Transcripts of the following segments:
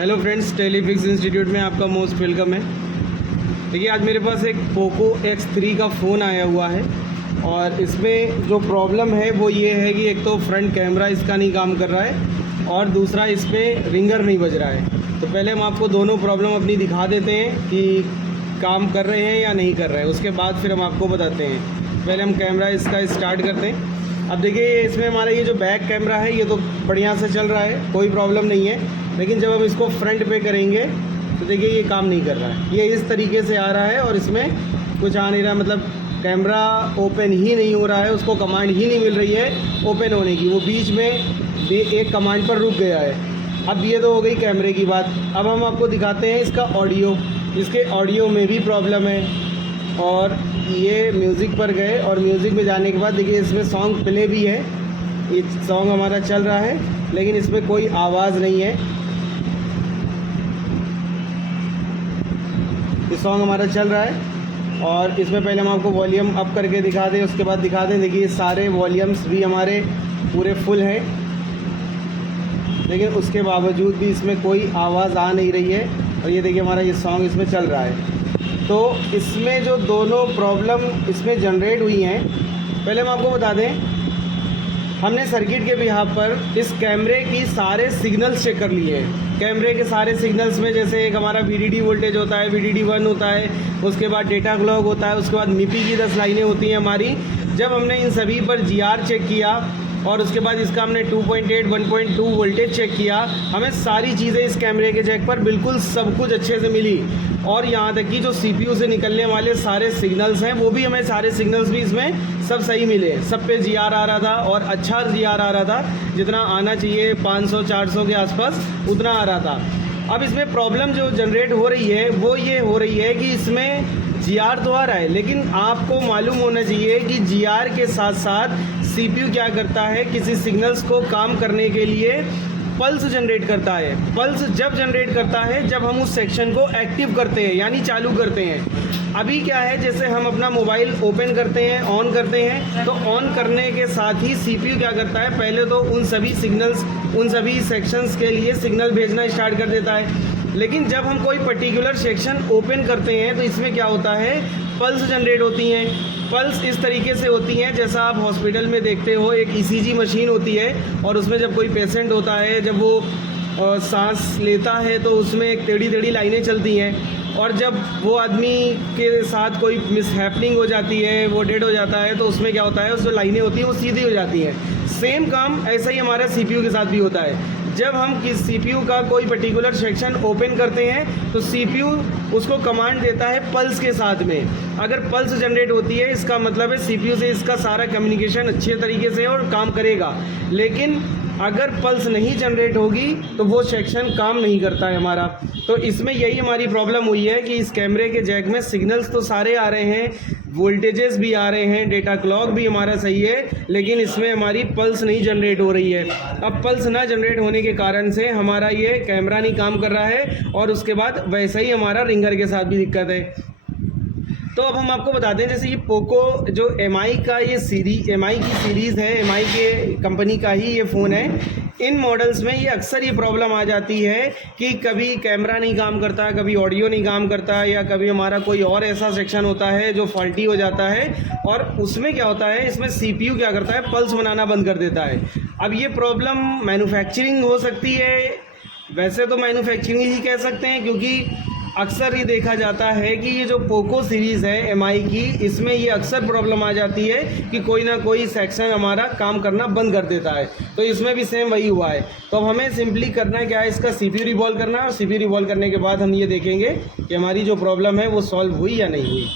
Hello friends, टेलीफिक्स institute में आपका most welcome है। देखिए, आज मेरे पास एक पोको X3 का फ़ोन आया हुआ है और इसमें जो प्रॉब्लम है वो ये है कि एक तो फ्रंट कैमरा इसका नहीं काम कर रहा है और दूसरा इसमें रिंगर नहीं बज रहा है। तो पहले हम आपको दोनों प्रॉब्लम अपनी दिखा देते हैं कि काम कर रहे हैं या नहीं कर रहे हैं, उसके बाद फिर हम आपको बताते हैं। पहले हम कैमरा इसका स्टार्ट करते हैं। अब देखिए, इसमें हमारा ये जो बैक कैमरा है ये तो बढ़िया से चल रहा है, कोई प्रॉब्लम नहीं है। लेकिन जब हम इसको फ्रंट पे करेंगे तो देखिए ये काम नहीं कर रहा है, ये इस तरीके से आ रहा है और इसमें कुछ आ नहीं रहा, मतलब कैमरा ओपन ही नहीं हो रहा है, उसको कमांड ही नहीं मिल रही है ओपन होने की, वो बीच में एक कमांड पर रुक गया है। अब ये तो हो गई कैमरे की बात। अब हम आपको दिखाते हैं इसका ऑडियो। इसके ऑडियो में भी प्रॉब्लम है और ये म्यूज़िक पर गए और म्यूज़िक में जाने के बाद देखिए इसमें सॉन्ग प्ले भी है, ये सॉन्ग हमारा चल रहा है लेकिन इसमें कोई आवाज़ नहीं है। ये सॉन्ग हमारा चल रहा है और इसमें पहले हम आपको वॉल्यूम अप करके दिखा दें, उसके बाद दिखा दें। देखिए सारे वॉल्यूम्स भी हमारे पूरे फुल हैं लेकिन उसके बावजूद भी इसमें कोई आवाज़ आ नहीं रही है। और ये देखिए हमारा ये सॉन्ग इसमें चल रहा है। तो इसमें जो दोनों प्रॉब्लम इसमें जनरेट हुई हैं, पहले हम आपको बता दें, हमने सर्किट के बिहाफ पर इस कैमरे की सारे सिग्नल्स चेक कर लिए हैं। कैमरे के सारे सिग्नल्स में जैसे एक हमारा VDD वोल्टेज होता है, VDD 1 होता है, उसके बाद डेटा क्लॉक होता है, उसके बाद MIPI की 10 लाइनें होती हैं हमारी। जब हमने इन सभी पर GR चेक किया और उसके बाद इसका हमने 2.8 1.2 वोल्टेज चेक किया, हमें सारी चीज़ें इस कैमरे के जैक पर बिल्कुल सब कुछ अच्छे से मिली। और यहाँ तक कि जो CPU से निकलने वाले सारे सिग्नल्स हैं वो भी हमें सारे सिग्नल्स भी इसमें सब सही मिले। सब पे GR आ रहा था और अच्छा GR आ रहा था, जितना आना चाहिए 500-400 के आसपास उतना आ रहा था। अब इसमें प्रॉब्लम जो जनरेट हो रही है वो ये हो रही है कि इसमें GR तो आ रहा है लेकिन आपको मालूम होना चाहिए कि GR के साथ साथ CPU क्या करता है, किसी सिग्नल्स को काम करने के लिए पल्स जनरेट करता है। पल्स जब जनरेट करता है जब हम उस सेक्शन को एक्टिव करते हैं, यानी चालू करते हैं। अभी क्या है, जैसे हम अपना मोबाइल ओपन करते हैं, ऑन करते हैं, तो ऑन करने के साथ ही CPU क्या करता है, पहले तो उन सभी सिग्नल्स, उन सभी सेक्शंस के लिए सिग्नल भेजना स्टार्ट कर देता है। लेकिन जब हम कोई पर्टिकुलर सेक्शन ओपन करते हैं तो इसमें क्या होता है, पल्स जनरेट होती हैं। पल्स इस तरीके से होती हैं जैसा आप हॉस्पिटल में देखते हो, एक ECG मशीन होती है और उसमें जब कोई पेशेंट होता है, जब वो सांस लेता है तो उसमें एक टेढ़ी टेढ़ी लाइनें चलती हैं और जब वो आदमी के साथ कोई मिसहैपनिंग हो जाती है, वो डेड हो जाता है, तो उसमें क्या होता है, उस जो लाइनें होती हैं वो सीधी हो जाती हैं। सेम काम ऐसा ही हमारे CPU के साथ भी होता है। जब हम किस CPU का कोई पर्टिकुलर सेक्शन ओपन करते हैं तो CPU उसको कमांड देता है पल्स के साथ में। अगर पल्स जनरेट होती है इसका मतलब है CPU से इसका सारा कम्युनिकेशन अच्छे तरीके से और काम करेगा। लेकिन अगर पल्स नहीं जनरेट होगी तो वो सेक्शन काम नहीं करता है हमारा। तो इसमें यही हमारी प्रॉब्लम हुई है कि इस कैमरे के जैक में सिग्नल्स तो सारे आ रहे हैं, वोल्टेजेस भी आ रहे हैं, डेटा क्लॉक भी हमारा सही है, लेकिन इसमें हमारी पल्स नहीं जनरेट हो रही है। अब पल्स ना जनरेट होने के कारण से हमारा ये कैमरा नहीं काम कर रहा है और उसके बाद वैसे ही हमारा रिंगर के साथ भी दिक्कत है। तो अब हम आपको बता दें, जैसे ये पोको जो MI का ये MI की सीरीज़ है, MI के कंपनी का ही ये फ़ोन है। इन मॉडल्स में ये अक्सर ये प्रॉब्लम आ जाती है कि कभी कैमरा नहीं काम करता, कभी ऑडियो नहीं काम करता, या कभी हमारा कोई और ऐसा सेक्शन होता है जो फॉल्टी हो जाता है। और उसमें क्या होता है, इसमें CPU क्या करता है, पल्स बनाना बंद कर देता है। अब ये प्रॉब्लम मैन्युफैक्चरिंग हो सकती है, वैसे तो मैन्युफैक्चरिंग ही कह सकते हैं, क्योंकि अक्सर ये देखा जाता है कि ये जो पोको सीरीज़ है MI की, इसमें ये अक्सर प्रॉब्लम आ जाती है कि कोई ना कोई सेक्शन हमारा काम करना बंद कर देता है। तो इसमें भी सेम वही हुआ है। तो अब हमें सिंपली करना क्या है, इसका CPU रिवॉल्व करना है और CPU रिवॉल्व करने के बाद हम ये देखेंगे कि हमारी जो प्रॉब्लम है वो सॉल्व हुई या नहीं हुई।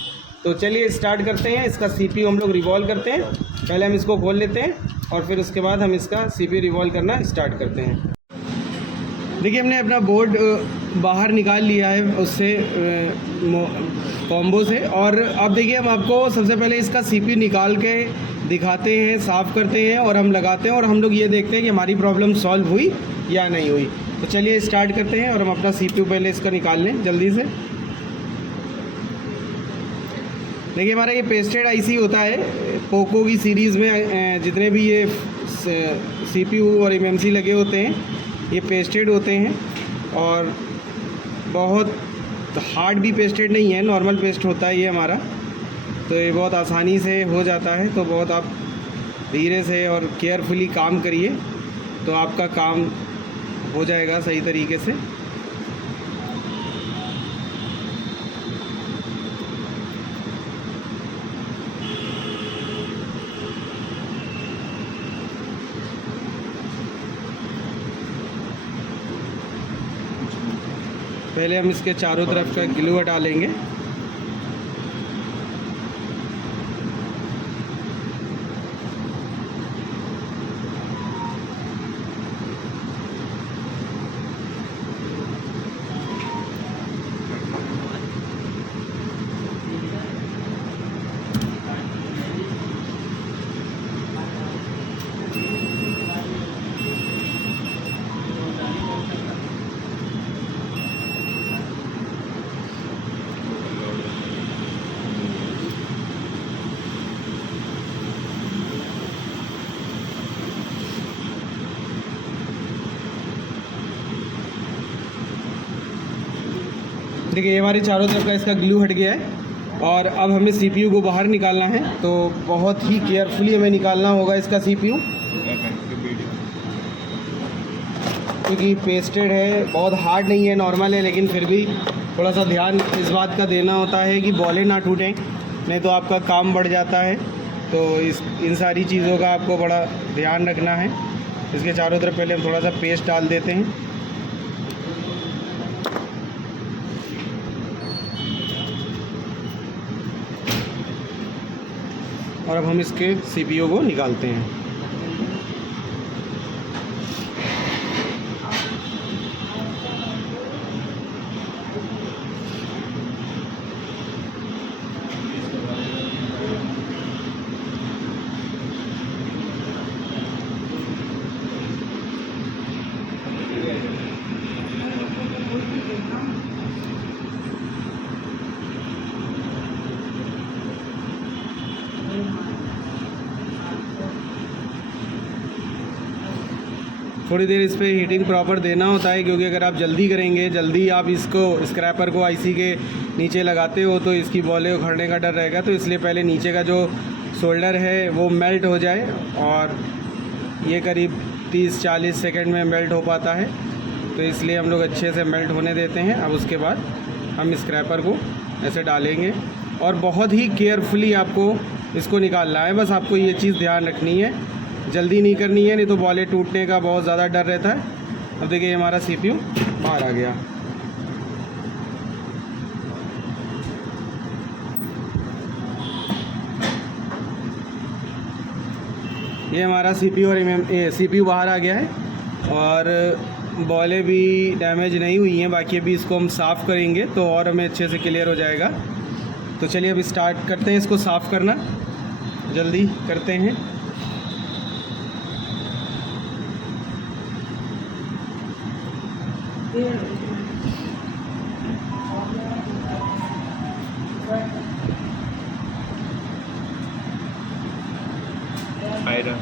तो चलिए स्टार्ट करते हैं। इसका CPU हम लोग रिवॉल्व करते हैं। पहले हम इसको खोल लेते हैं और फिर उसके बाद हम इसका CPU रिवॉल्व करना स्टार्ट करते हैं। देखिए, हमने अपना बोर्ड बाहर निकाल लिया है उससे कॉम्बो से। और अब देखिए, हम आपको सबसे पहले इसका CPU निकाल के दिखाते हैं, साफ़ करते हैं और हम लगाते हैं और हम लोग ये देखते हैं कि हमारी प्रॉब्लम सॉल्व हुई या नहीं हुई। तो चलिए स्टार्ट करते हैं और हम अपना CPU पहले इसका निकाल लें जल्दी से। देखिए, हमारा ये पेस्टेड IC होता है पोको की सीरीज़ में। जितने भी ये CPU और MMC लगे होते हैं ये पेस्टेड होते हैं और बहुत हार्ड भी पेस्टेड नहीं है, नॉर्मल पेस्ट होता है ये हमारा, तो ये बहुत आसानी से हो जाता है। तो बहुत आप धीरे से और केयरफुली काम करिए तो आपका काम हो जाएगा सही तरीके से। पहले हम इसके चारों तरफ का ग्लू हटा लेंगे। देखिए ये हमारी चारों तरफ का इसका ग्लू हट गया है और अब हमें सीपीयू को बाहर निकालना है। तो बहुत ही केयरफुली हमें निकालना होगा इसका सीपीयू, क्योंकि पेस्टेड है, बहुत हार्ड नहीं है, नॉर्मल है, लेकिन फिर भी थोड़ा सा ध्यान इस बात का देना होता है कि बॉलें ना टूटें, नहीं तो आपका काम बढ़ जाता है। तो इन सारी चीज़ों का आपको बड़ा ध्यान रखना है। इसके चारों तरफ पहले हम थोड़ा सा पेस्ट डाल देते हैं। और अब हम इसके सीपीयू को निकालते हैं। थोड़ी देर इस पर हीटिंग प्रॉपर देना होता है, क्योंकि अगर आप जल्दी करेंगे, जल्दी आप इसको स्क्रैपर को आईसी के नीचे लगाते हो तो इसकी बॉलें उखड़ने का डर रहेगा। तो इसलिए पहले नीचे का जो शोल्डर है वो मेल्ट हो जाए, और ये करीब 30-40 सेकंड में मेल्ट हो पाता है। तो इसलिए हम लोग अच्छे से मेल्ट होने देते हैं। अब उसके बाद हम स्क्रैपर को ऐसे डालेंगे और बहुत ही केयरफुली आपको इसको निकालना है। बस आपको ये चीज़ ध्यान रखनी है, जल्दी नहीं करनी है, नहीं तो बॉलें टूटने का बहुत ज़्यादा डर रहता है। अब देखिए हमारा सीपीयू बाहर आ गया। ये हमारा सीपीयू और सीपीयू बाहर आ गया है और बॉलें भी डैमेज नहीं हुई हैं। बाकी अभी इसको हम साफ़ करेंगे तो और हमें अच्छे से क्लियर हो जाएगा। तो चलिए अब स्टार्ट करते हैं इसको साफ़ करना, जल्दी करते हैं। आयरन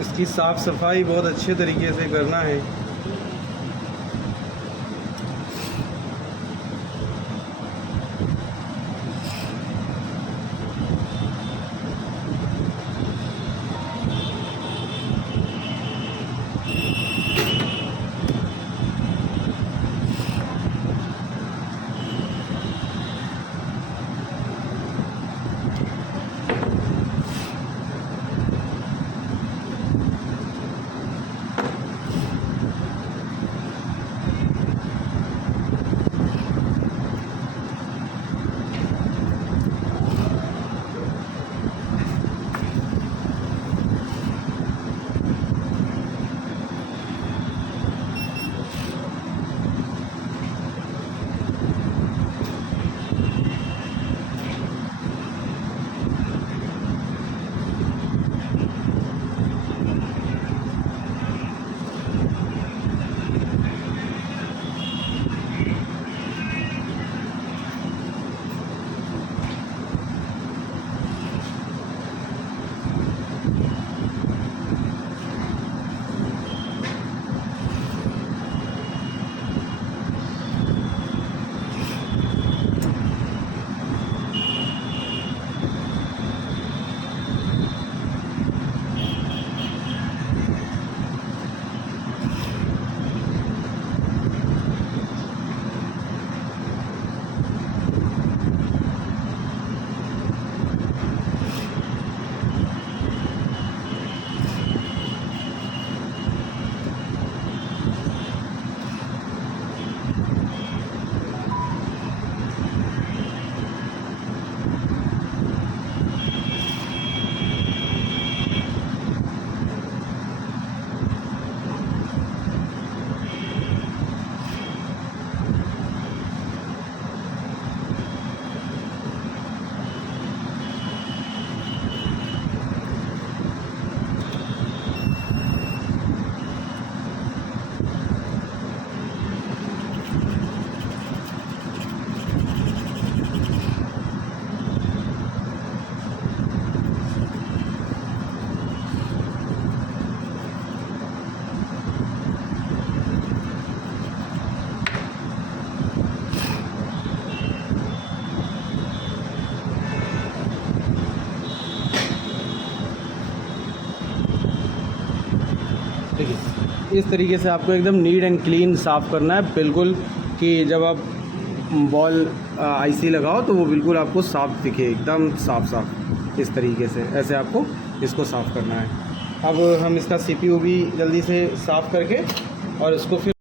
इसकी साफ़ सफाई बहुत अच्छे तरीके से करना है। देखिए इस तरीके से आपको एकदम नीट एंड क्लीन साफ़ करना है बिल्कुल, कि जब आप बॉल आईसी लगाओ तो वो बिल्कुल आपको साफ़ दिखे, एकदम साफ़ साफ़ इस तरीके से ऐसे आपको इसको साफ़ करना है। अब हम इसका सीपीयू भी जल्दी से साफ़ करके और इसको फिर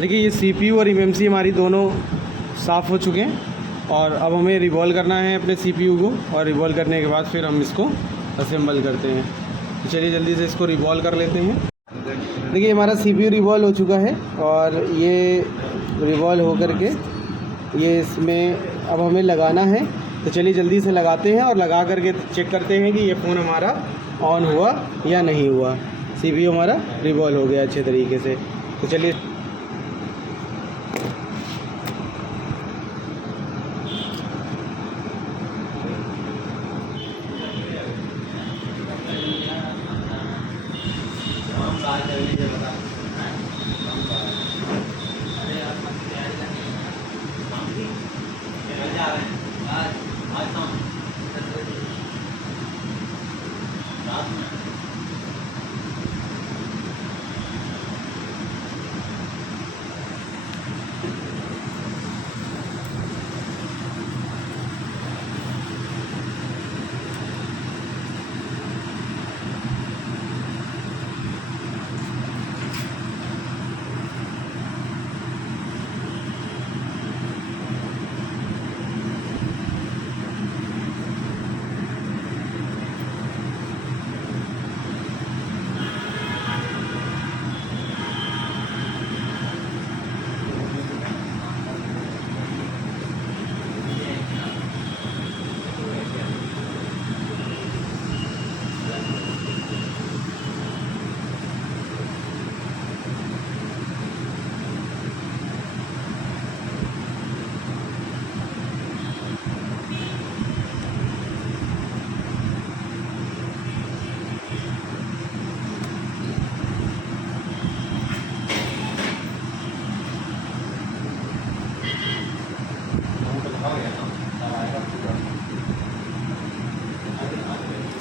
देखिए ये CPU और eMMC हमारी दोनों साफ़ हो चुके हैं और अब हमें रिवॉल्व करना है अपने CPU को, और रिवॉल्व करने के बाद फिर हम इसको असेंबल करते हैं। तो चलिए जल्दी से इसको रिवॉल्व कर लेते हैं। देखिए हमारा CPU रिवॉल्व हो चुका है और ये रिवॉल्व हो करके ये इसमें अब हमें लगाना है। तो चलिए जल्दी से लगाते हैं और लगा करके चेक करते हैं कि ये फ़ोन हमारा ऑन हुआ या नहीं हुआ। CPU हमारा रिवॉल्व हो गया अच्छे तरीके से। तो चलिए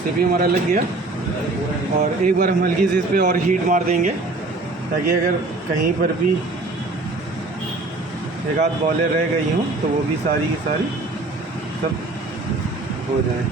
CPU हमारा लग गया और एक बार हम हल्की से इस पर और हीट मार देंगे ताकि अगर कहीं पर भी एक आध बॉलें रह गई हों तो वो भी सारी की सारी सब हो जाए।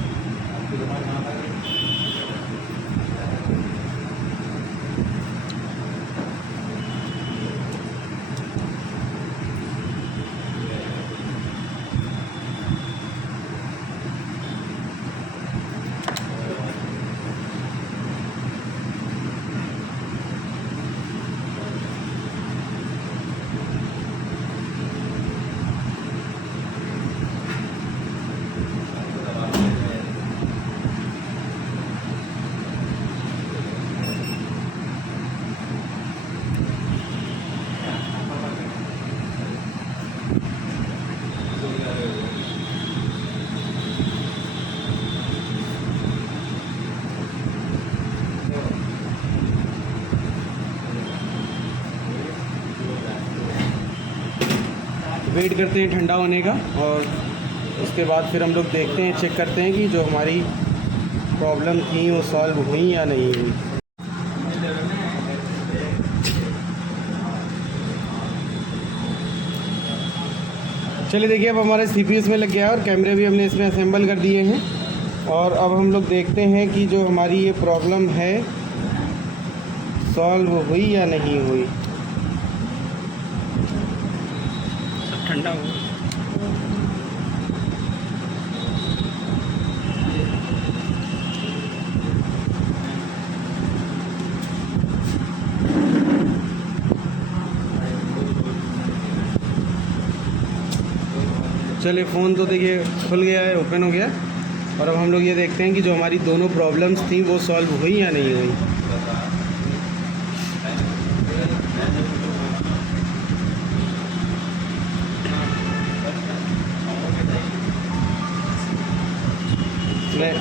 वेट करते हैं ठंडा होने का और उसके बाद फिर हम लोग देखते हैं, चेक करते हैं कि जो हमारी प्रॉब्लम थी वो सॉल्व हुई या नहीं हुई। चलिए देखिए अब हमारे CPU इसमें लग गया है और कैमरे भी हमने इसमें असेंबल कर दिए हैं और अब हम लोग देखते हैं कि जो हमारी ये प्रॉब्लम है सॉल्व हुई या नहीं हुई। ठंडा हो चलिए फ़ोन तो देखिए खुल गया है, ओपन हो गया और अब हम लोग ये देखते हैं कि जो हमारी दोनों प्रॉब्लम्स थी वो सॉल्व हुई या नहीं हुई।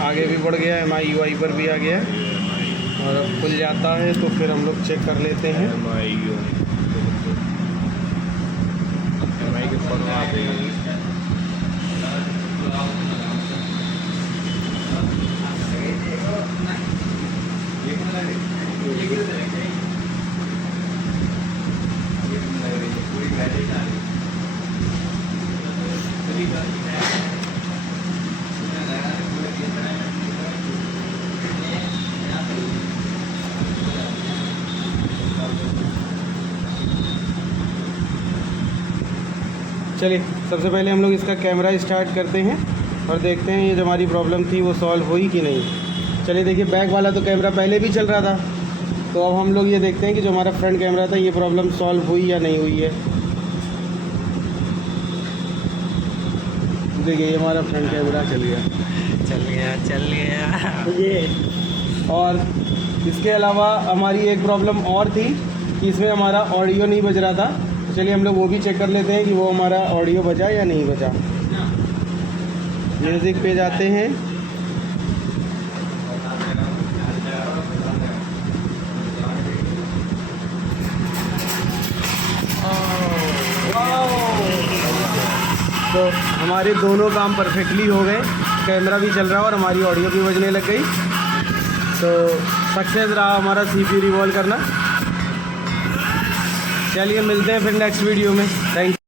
आगे भी बढ़ गया, MI UI पर भी आ गया और अब खुल जाता है तो फिर हम लोग चेक कर लेते हैं। MI के फोन आते हैं। चलिए सबसे पहले हम लोग इसका कैमरा स्टार्ट करते हैं और देखते हैं ये जो हमारी प्रॉब्लम थी वो सॉल्व हुई कि नहीं। चलिए देखिए, बैक वाला तो कैमरा पहले भी चल रहा था, तो अब हम लोग ये देखते हैं कि जो हमारा फ्रंट कैमरा था ये प्रॉब्लम सॉल्व हुई या नहीं हुई है। देखिए ये हमारा फ्रंट कैमरा चल गया ये। और इसके अलावा हमारी एक प्रॉब्लम और थी कि इसमें हमारा ऑडियो नहीं बज रहा था। तो चलिए हम लोग वो भी चेक कर लेते हैं कि वो हमारा ऑडियो बजा या नहीं बजा। म्यूज़िक पे जाते हैं, तो हमारे दोनों काम परफेक्टली हो गए। कैमरा भी चल रहा है और हमारी ऑडियो भी बजने लग गई। तो सक्सेस रहा हमारा CPU रिवॉल्व करना। चलिए मिलते हैं फिर नेक्स्ट वीडियो में। Thank you.